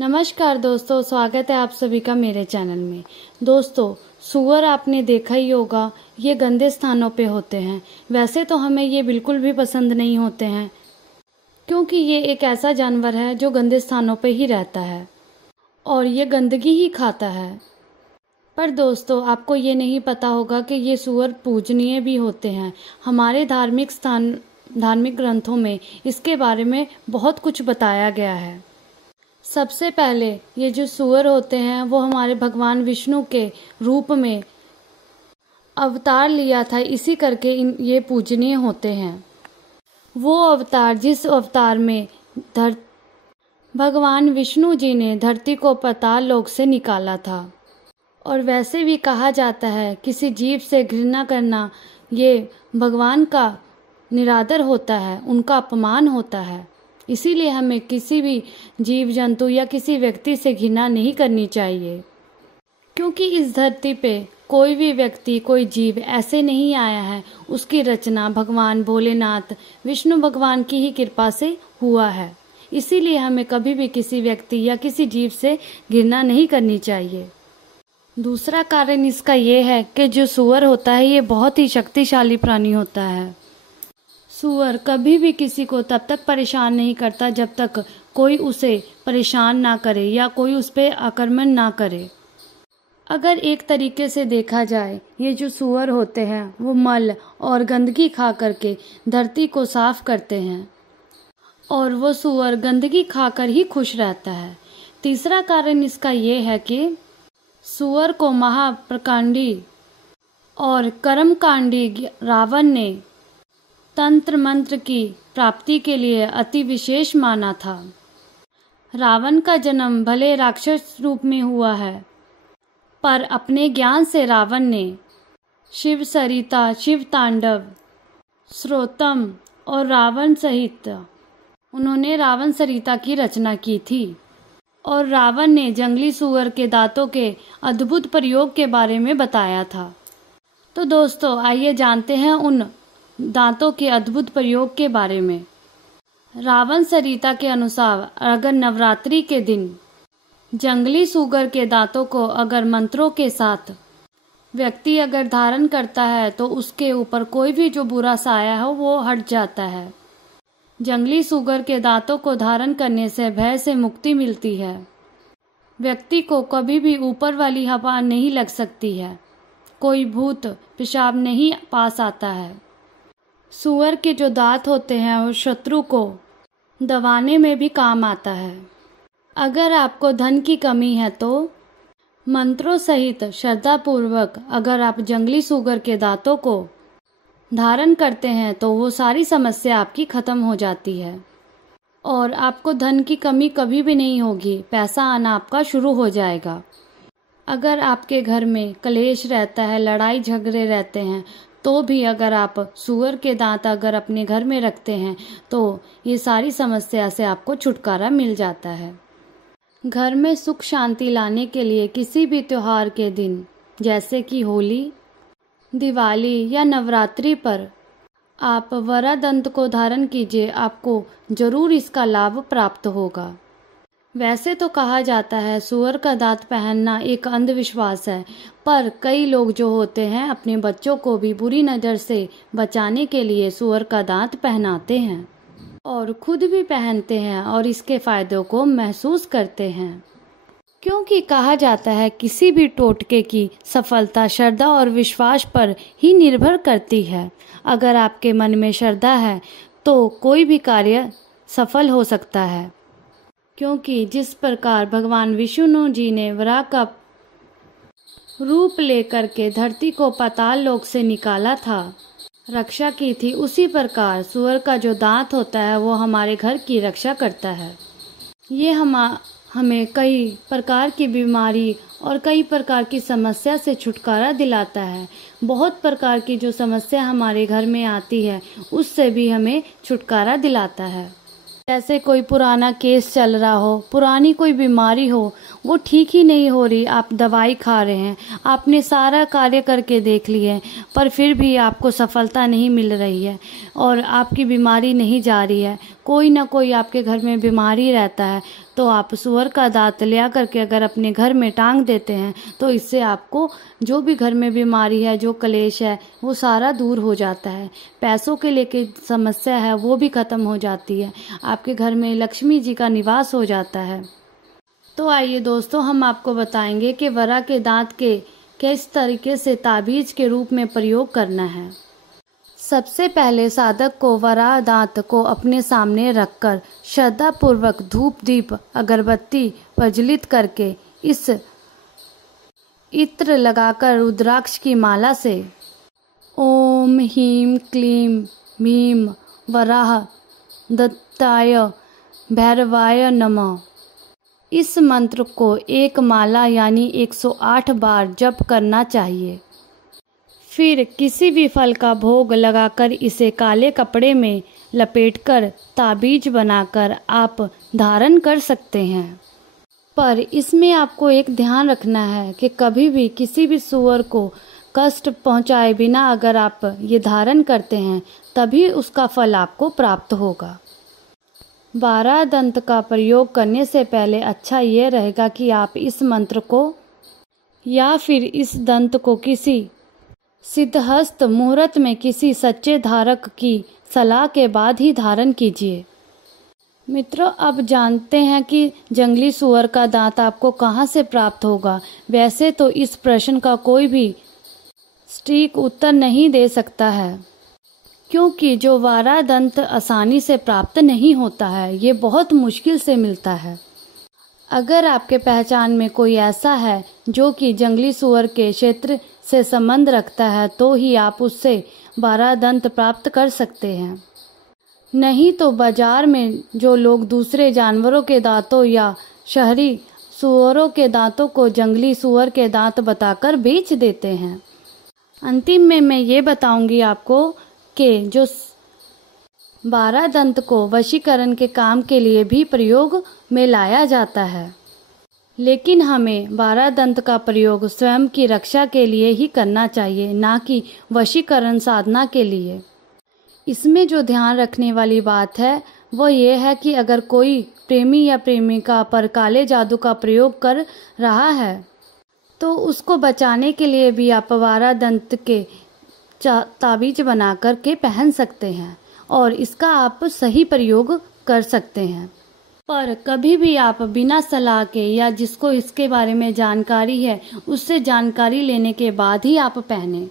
नमस्कार दोस्तों, स्वागत है आप सभी का मेरे चैनल में। दोस्तों, सूअर आपने देखा ही होगा, ये गंदे स्थानों पे होते हैं। वैसे तो हमें ये बिल्कुल भी पसंद नहीं होते हैं, क्योंकि ये एक ऐसा जानवर है जो गंदे स्थानों पे ही रहता है और ये गंदगी ही खाता है। पर दोस्तों, आपको ये नहीं पता होगा कि ये सूअर पूजनीय भी होते हैं। हमारे धार्मिक ग्रंथों में इसके बारे में बहुत कुछ बताया गया है। सबसे पहले ये जो सूअर होते हैं वो हमारे भगवान विष्णु के रूप में अवतार लिया था, इसी करके ये पूजनीय होते हैं। वो अवतार जिस अवतार में भगवान विष्णु जी ने धरती को पाताल लोक से निकाला था। और वैसे भी कहा जाता है किसी जीव से घृणा करना ये भगवान का निरादर होता है, उनका अपमान होता है। इसीलिए हमें किसी भी जीव जंतु या किसी व्यक्ति से घृणा नहीं करनी चाहिए, क्योंकि इस धरती पे कोई भी व्यक्ति, कोई जीव ऐसे नहीं आया है। उसकी रचना भगवान भोलेनाथ विष्णु भगवान की ही कृपा से हुआ है। इसीलिए हमें कभी भी किसी व्यक्ति या किसी जीव से घृणा नहीं करनी चाहिए। दूसरा कारण इसका ये है कि जो सूअर होता है ये बहुत ही शक्तिशाली प्राणी होता है। सूअर कभी भी किसी को तब तक परेशान नहीं करता जब तक कोई उसे परेशान ना करे या कोई उस पर आक्रमण ना करे। अगर एक तरीके से देखा जाए, ये जो सूअर होते हैं वो मल और गंदगी खा करके धरती को साफ करते हैं और वो सूअर गंदगी खाकर ही खुश रहता है। तीसरा कारण इसका ये है कि सूअर को महाप्रकांडी और कर्मकांडी रावण ने तंत्र मंत्र की प्राप्ति के लिए अति विशेष माना था। रावण का जन्म भले राक्षस रूप में हुआ है, पर अपने ज्ञान से रावण ने शिव सरिता, शिव तांडव, श्रोतम और रावण सहित उन्होंने रावण सरिता की रचना की थी। और रावण ने जंगली सूअर के दांतों के अद्भुत प्रयोग के बारे में बताया था। तो दोस्तों, आइए जानते हैं उन दांतों के अद्भुत प्रयोग के बारे में। रावण सरिता के अनुसार अगर नवरात्रि के दिन जंगली सूगर के दांतों को अगर मंत्रों के साथ व्यक्ति अगर धारण करता है तो उसके ऊपर कोई भी जो बुरा साया हो वो हट जाता है। जंगली सूगर के दांतों को धारण करने से भय से मुक्ति मिलती है। व्यक्ति को कभी भी ऊपर वाली हवा नहीं लग सकती है। कोई भूत पेशाब नहीं पास आता है। सूअर के जो दांत होते हैं वो शत्रु को दबाने में भी काम आता है। अगर आपको धन की कमी है तो मंत्रों सहित श्रद्धापूर्वक अगर आप जंगली सूअर के दांतों को धारण करते हैं तो वो सारी समस्या आपकी खत्म हो जाती है और आपको धन की कमी कभी भी नहीं होगी। पैसा आना आपका शुरू हो जाएगा। अगर आपके घर में कलेश रहता है, लड़ाई झगड़े रहते हैं, तो भी अगर आप सूअर के दांत अगर अपने घर में रखते हैं तो ये सारी समस्या से आपको छुटकारा मिल जाता है। घर में सुख शांति लाने के लिए किसी भी त्योहार के दिन, जैसे कि होली, दिवाली या नवरात्रि पर आप वरदंत को धारण कीजिए, आपको जरूर इसका लाभ प्राप्त होगा। वैसे तो कहा जाता है सूअर का दांत पहनना एक अंधविश्वास है, पर कई लोग जो होते हैं अपने बच्चों को भी बुरी नज़र से बचाने के लिए सूअर का दांत पहनाते हैं और खुद भी पहनते हैं और इसके फायदों को महसूस करते हैं। क्योंकि कहा जाता है किसी भी टोटके की सफलता श्रद्धा और विश्वास पर ही निर्भर करती है। अगर आपके मन में श्रद्धा है तो कोई भी कार्य सफल हो सकता है, क्योंकि जिस प्रकार भगवान विष्णु जी ने वराह का रूप लेकर के धरती को पाताल लोक से निकाला था, रक्षा की थी, उसी प्रकार सूअर का जो दांत होता है वो हमारे घर की रक्षा करता है। ये हमें कई प्रकार की बीमारी और कई प्रकार की समस्या से छुटकारा दिलाता है। बहुत प्रकार की जो समस्या हमारे घर में आती है उससे भी हमें छुटकारा दिलाता है। जैसे कोई पुराना केस चल रहा हो, पुरानी कोई बीमारी हो, वो ठीक ही नहीं हो रही, आप दवाई खा रहे हैं, आपने सारा कार्य करके देख लिए पर फिर भी आपको सफलता नहीं मिल रही है और आपकी बीमारी नहीं जा रही है, कोई ना कोई आपके घर में बीमारी रहता है, तो आप सूअर का दांत ले करके अगर अपने घर में टांग देते हैं तो इससे आपको जो भी घर में बीमारी है, जो कलेश है, वो सारा दूर हो जाता है। पैसों के लेके समस्या है वो भी खत्म हो जाती है। आपके घर में लक्ष्मी जी का निवास हो जाता है। तो आइए दोस्तों, हम आपको बताएंगे कि वरा के दांत के किस तरीके से ताबीज के रूप में प्रयोग करना है। सबसे पहले साधक को वरा दांत को अपने सामने रखकर श्रद्धा पूर्वक धूप दीप अगरबत्ती प्रज्वलित करके इस इत्र लगाकर रुद्राक्ष की माला से ओम ह्रीं क्लीं भीम वराह दत्ताय भैरवाय नमः इस मंत्र को एक माला यानी 108 बार जप करना चाहिए। फिर किसी भी फल का भोग लगाकर इसे काले कपड़े में लपेटकर ताबीज बनाकर आप धारण कर सकते हैं। पर इसमें आपको एक ध्यान रखना है कि कभी भी किसी भी सूअर को कष्ट पहुंचाए बिना अगर आप ये धारण करते हैं तभी उसका फल आपको प्राप्त होगा। 12 दंत का प्रयोग करने से पहले अच्छा ये रहेगा कि आप इस मंत्र को या फिर इस दंत को किसी सिद्धहस्त मुहूर्त में किसी सच्चे धारक की सलाह के बाद ही धारण कीजिए। मित्रों, अब जानते हैं कि जंगली सूअर का दांत आपको कहाँ से प्राप्त होगा। वैसे तो इस प्रश्न का कोई भी सटीक उत्तर नहीं दे सकता है, क्योंकि जो वारा दंत आसानी से प्राप्त नहीं होता है, ये बहुत मुश्किल से मिलता है। अगर आपके पहचान में कोई ऐसा है जो कि जंगली सूअर के क्षेत्र से संबंध रखता है तो ही आप उससे 12 दंत प्राप्त कर सकते हैं। नहीं तो बाजार में जो लोग दूसरे जानवरों के दांतों या शहरी सूअरों के दांतों को जंगली सूअर के दांत बताकर बेच देते हैं। अंतिम में मैं ये बताऊंगी आपको कि जो 12 दंत को वशीकरण के काम के लिए भी प्रयोग में लाया जाता है, लेकिन हमें 12 दंत का प्रयोग स्वयं की रक्षा के लिए ही करना चाहिए, ना कि वशीकरण साधना के लिए। इसमें जो ध्यान रखने वाली बात है वो ये है कि अगर कोई प्रेमी या प्रेमिका पर काले जादू का प्रयोग कर रहा है तो उसको बचाने के लिए भी आप 12 दंत के ताबीज बना कर के पहन सकते हैं और इसका आप सही प्रयोग कर सकते हैं। पर कभी भी आप बिना सलाह के या जिसको इसके बारे में जानकारी है उससे जानकारी लेने के बाद ही आप पहने।